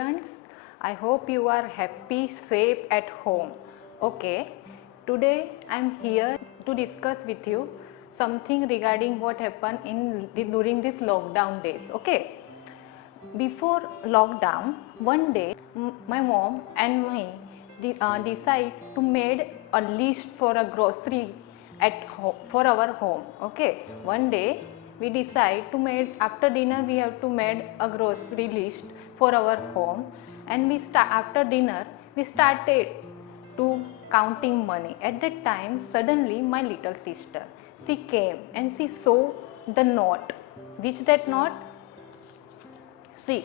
students. I hope you are happy, safe at home. Okay, today I am here to discuss with you something regarding what happened during this lockdown days. Okay, before lockdown, one day my mom and me decide to made a list for a grocery at home, for our home. Okay, one day we decide to make, after dinner we have to make a grocery list for our home, and after dinner we started to counting money. At that time suddenly my little sister, she came and she saw the note. Which that note? See,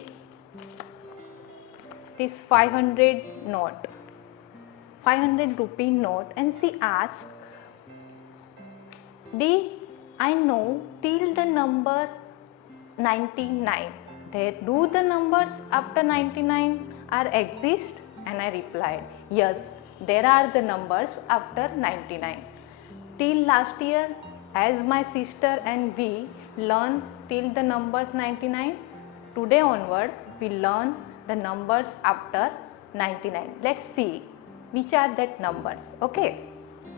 this 500 note, 500 rupee note, and she asked, I know till the number 99. Do the numbers after 99 are exist? And I replied, yes, there are the numbers after 99. Till last year, as my sister and we learn till the numbers 99, today onward we learn the numbers after 99. Let's see which are that numbers. Okay,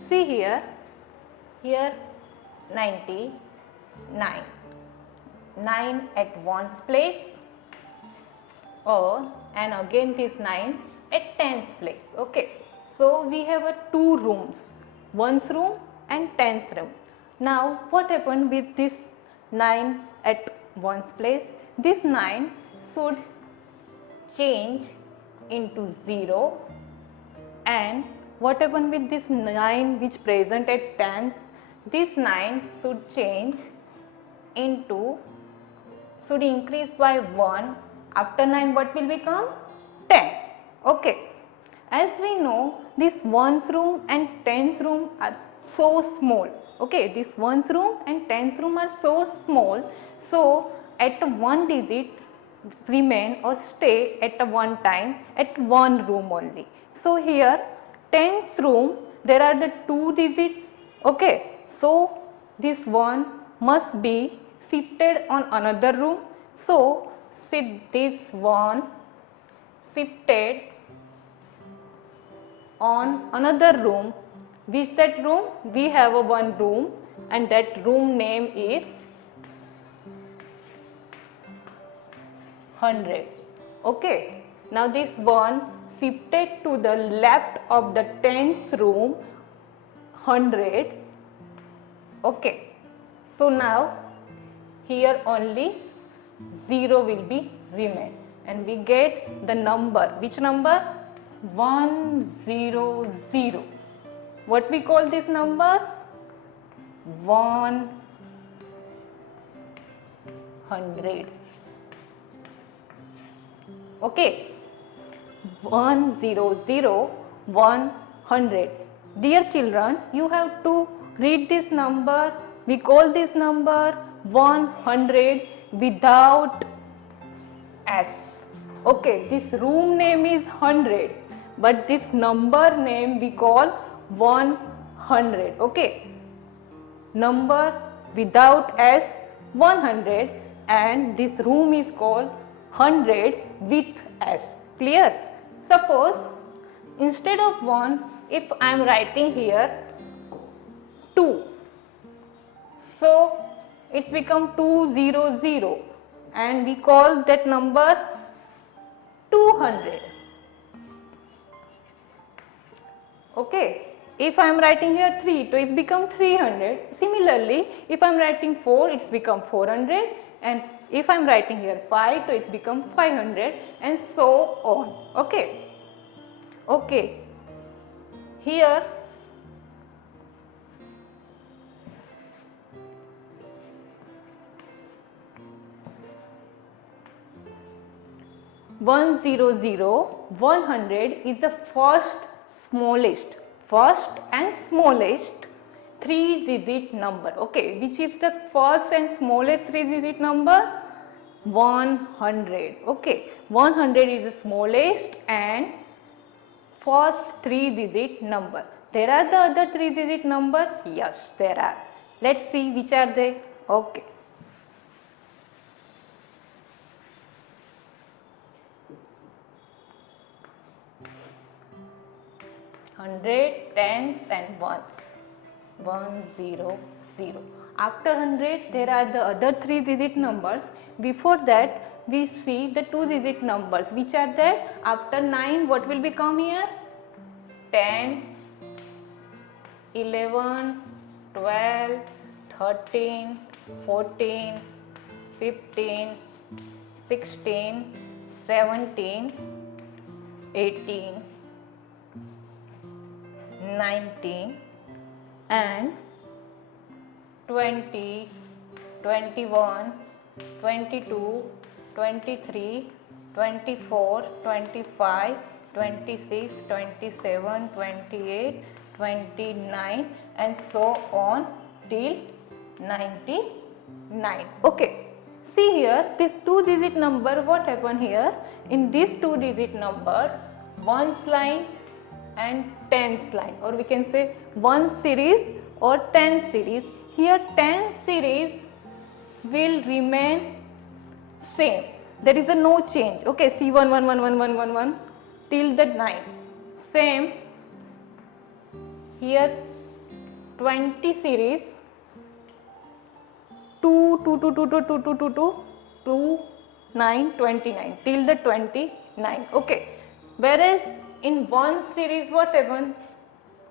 see here 99, 9 at ones place, and again this 9 at tens place. Okay, so we have two rooms, ones room and tens room. Now what happened with this 9 at ones place? This 9 should change into 0, and what happened with this 9 which present at tens? This 9 should increase by 1. After 9 what will become? 10. Okay, as we know this ones room and tens room are so small. Okay, this ones room and tens room are so small, so at one digit remain or stay at one time at one room only. So here tens room there are the two digits. Okay, so this one must be shifted on another room. So this one shifted on another room. Which that room? We have one room, and that room name is 100. Okay, now this one shifted to the left of the tens room, 100. Okay, so now here only 0 will be remain, and we get the number. Which number? 100. What we call this number? 100. Okay, 100, 100. Dear children, you have to read this number. We call this number 100 without S. Okay, this room name is 100, but this number name we call 100. Okay, number without S, 100, and this room is called hundreds with S. Clear? Suppose instead of 1, if I am writing here 2, so it's become 200, and we call that number 200. Okay, if I am writing here 3, so it's become 300. Similarly, if I am writing 4, it's become 400, and if I am writing here 5, so it's become 500, and so on. Okay. Okay, here one hundred is the first and smallest 3-digit number. Okay, which is the first and smallest 3-digit number? 100. Okay, 100 is the smallest and first 3-digit number. There are the other 3-digit numbers? Yes, there are. Let's see which are they. Okay. 100, tens and ones. 100. After 100 there are the other 3-digit numbers. Before that we see the 2-digit numbers, which are there. After 9 what will become here? 10, 11, 12, 13, 14, 15, 16, 17, 18, 19 and 20, 21, 22, 23, 24, 25, 26, 27, 28, 29 and so on till 99. Okay. See here, this 2-digit number, what happened here? In these 2-digit numbers, ones line and tens line, or we can say 1 series or 10 series. Here 10 series will remain same. There is a no change. Okay, see 1 1 1 1 1 1 1 till the 9. Same. Here 20 series 2 2 2 2 2 2 2 2 2 2 9 29 till the 29. Okay. Whereas in 1 series what happens?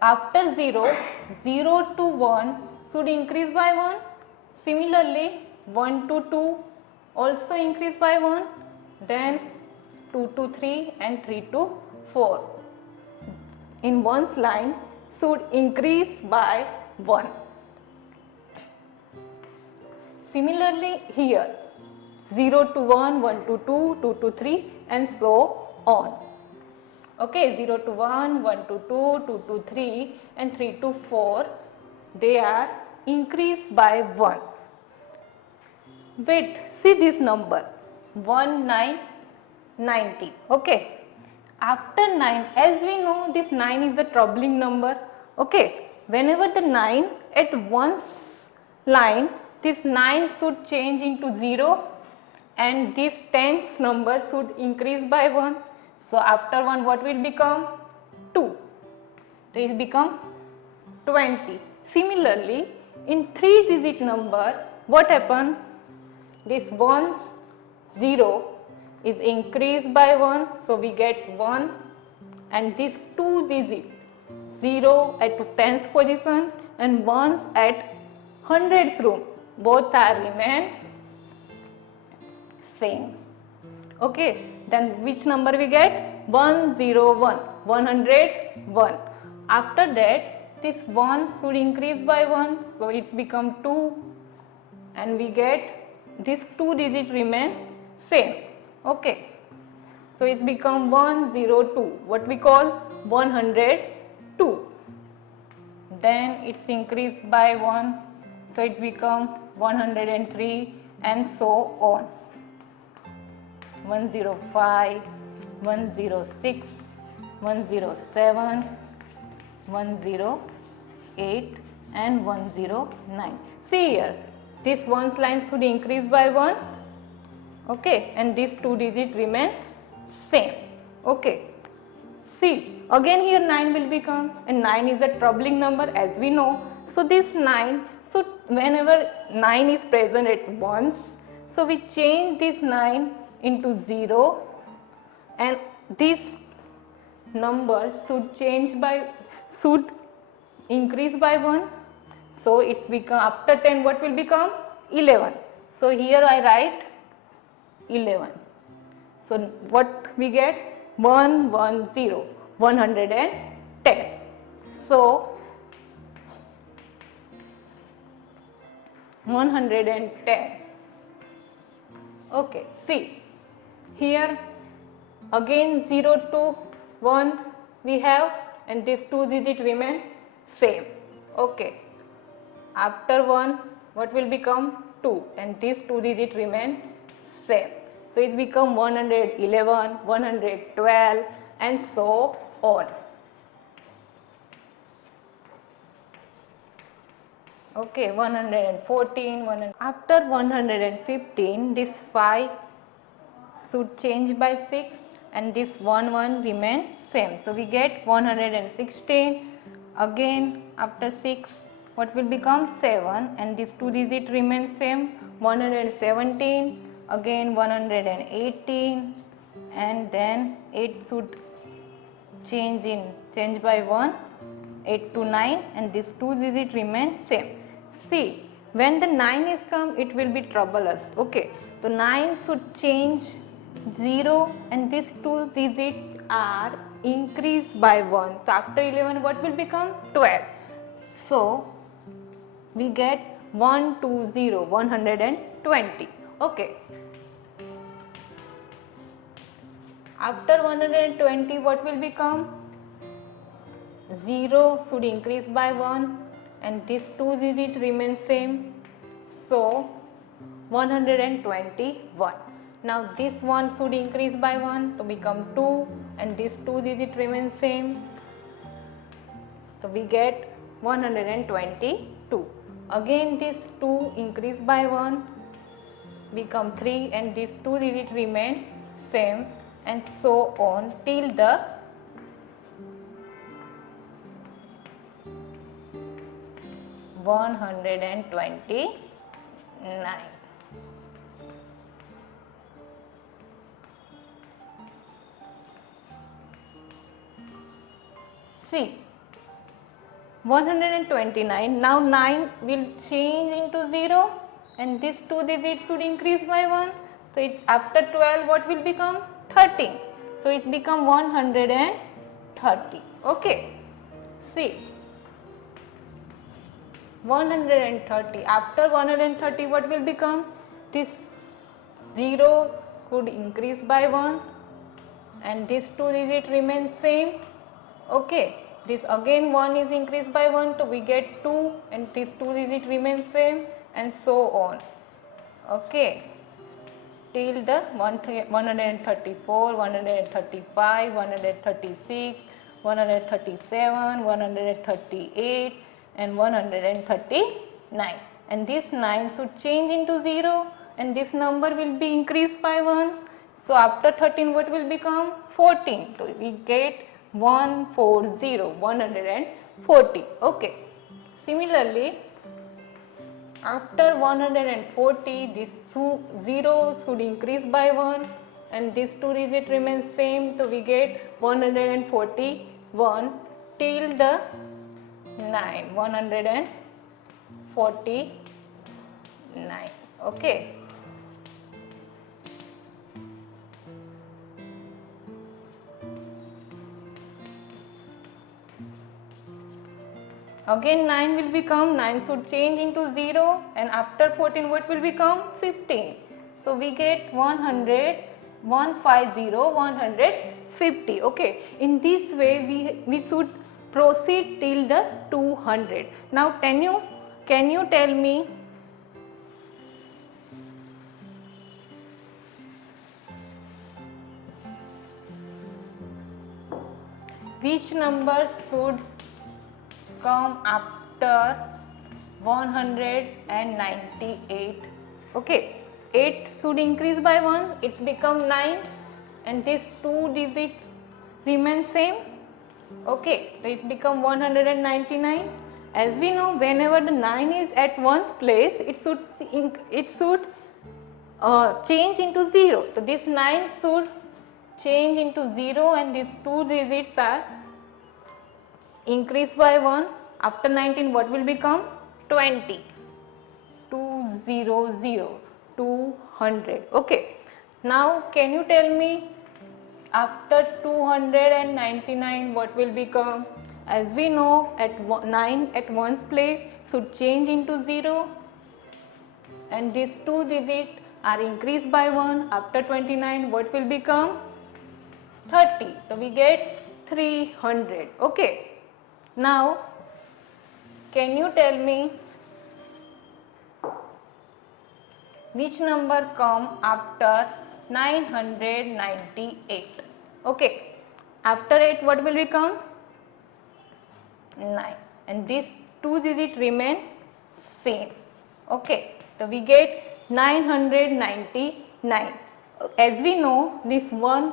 After 0, 0 to 1 should increase by 1. Similarly 1 to 2 also increase by 1. Then 2 to 3 and 3 to 4. In one's line should increase by 1. Similarly here 0 to 1, 1 to 2, 2 to 3 and so on. Okay, 0 to 1, 1 to 2, 2 to 3 and 3 to 4, they are increased by 1. Wait, see this number 1990. Okay, after 9, as we know this 9 is a troubling number. Okay, whenever the 9 at one's line, this 9 should change into 0 and this tens number should increase by 1. So after 1 what will become? 2. This become 20. Similarly in 3-digit number what happen? This 1's 0 is increased by 1, so we get 1, and this 2-digit 0 at tens position and 1's at hundreds room, both are remain same. Okay, then which number we get? 101, 101. After that this 1 should increase by 1, so it's become 2 and we get this 2-digit remain same. Okay, so it's become 102, what we call 102. Then it's increased by 1, so it become 103 and so on. 105, 106, 107, 108 and 109. See here, this one's line should increase by 1. Okay, and these 2-digit remain same. Okay, see again here 9 will become, and 9 is a troubling number as we know. So this 9, so whenever 9 is present at once, so we change this 9 into 0 and this number should increase by 1. So it's become, after 10 what will become? 11. So here I write 11. So what we get? 110, 110. So 110. Okay, see here again 0 to 1 we have, and this 2-digit remain same. Okay, after 1 what will become? 2, and this 2-digit remain same. So it become 111, 112 and so on. Okay, 114, after 115 this 5 should change by 6 and this 1 remain same. So we get 116. Again after 6 what will become 7, and this 2 digit remain same, 117. Again 118, and then 8 should change by 1, 8 to 9, and this 2 digit remain same. See, when the 9 is come, it will be troublous. Okay, so 9 should change 0, and these 2 digits are increased by 1. So after 11 what will become 12. So we get 120, 120. Okay, after 120 what will become 0 should increase by 1, and this 2 digit remains same, so 121. Now this 1 should increase by 1 to become 2, and this 2 digit remains same, so we get 122. Again this 2 increase by 1 become 3, and this 2 digit remain same, and so on till the 129. See, 129. Now 9 will change into 0, and this 2 digits should increase by 1. So it's after 12 what will become 13. So it's become 130. Okay. See, 130. After 130 what will become? This 0 should increase by 1, and this 2 digit remains same. Okay, this again 1 is increased by 1, so we get 2, and this 2 digit remains same, and so on. Okay, till the 134, 135, 136, 137, 138, and 139. And this 9 should change into 0, and this number will be increased by 1. So after 13 what will become? 14. So we get 140, 140. Okay. Similarly, after 140 this 0 should increase by 1, and this 2 digit remains same, so we get 141 till the 9, 149. Okay. Again 9 will become, 9 should change into 0, and after 14 what will become? 15. So we get 100, 150, 150. Okay. In this way we should proceed till the 200. Now can you tell me which number should come after 198? Okay, 8 should increase by 1, it's become 9, and these 2 digits remain same. Okay, so it's become 199. As we know, whenever the 9 is at one's place, it should change into 0. So this 9 should change into 0, and these 2 digits are increased by 1. After 19 what will become? 20. 200, 200. Okay. Now can you tell me after 299 what will become? As we know, at 9 at one's place should change into 0, and these 2 digits are increased by 1. After 29 what will become? 30. So we get 300. Okay. Now can you tell me which number come after 998? Okay, after 8 what will become? 9, and these 2 digits remain same. Okay, so we get 999. As we know, this 1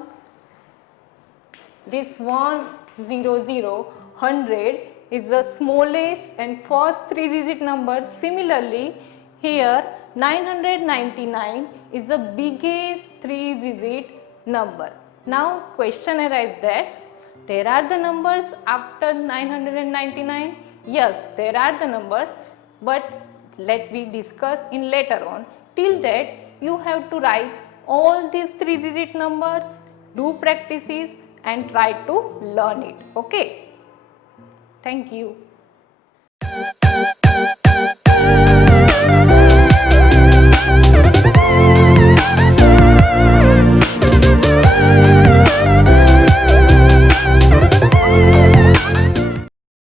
This 100 100 is the smallest and first 3 digit number. Similarly, here 999 is the biggest 3 digit number. Now question arises that there are the numbers after 999. Yes, there are the numbers, but let we discuss in later on. Till that, you have to write all these 3 digit numbers, do practices and try to learn it. Okay. Thank you.